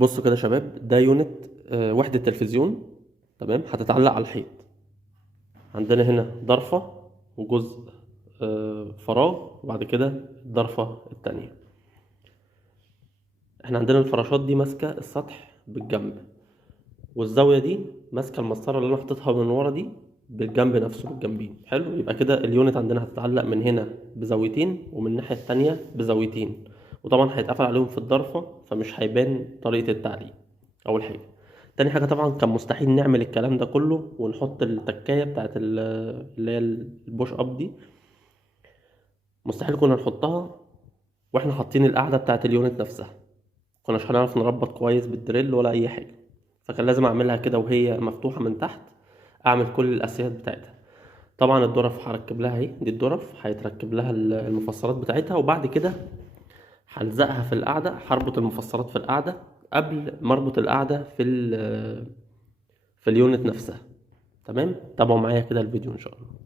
بصوا كده يا شباب، ده يونت وحدة تلفزيون. تمام، هتتعلق على الحيط. عندنا هنا ضرفة وجزء فراغ، وبعد كده الضرفة التانية. احنا عندنا الفراشات دي ماسكة السطح بالجنب، والزاوية دي ماسكة المسطرة اللي انا حطيتها من ورا دي بالجنب نفسه، بالجنبين. حلو، يبقى كده اليونت عندنا هتتعلق من هنا بزاويتين ومن الناحية التانية بزاويتين، وطبعا هيتقفل عليهم في الضرفة فمش هيبان طريقة التعليق. اول حاجة. تاني حاجة، طبعا كان مستحيل نعمل الكلام ده كله ونحط التكاية بتاعت اللي هي البوش اب دي، مستحيل كنا نحطها واحنا حاطين القاعدة بتاعت اليونت نفسها. كناش هنعرف نربط كويس بالدريل ولا اي حاجة، فكان لازم اعملها كده وهي مفتوحة من تحت، اعمل كل الاساسيات بتاعتها. طبعا الظرف هركب لها اهي، دي الظرف هيتركب لها المفصلات بتاعتها، وبعد كده هلزقها في القاعدة، هربط المفصلات في القاعدة قبل ما اربط القاعدة في اليونت نفسها. تمام، تابعوا معايا كده الفيديو ان شاء الله.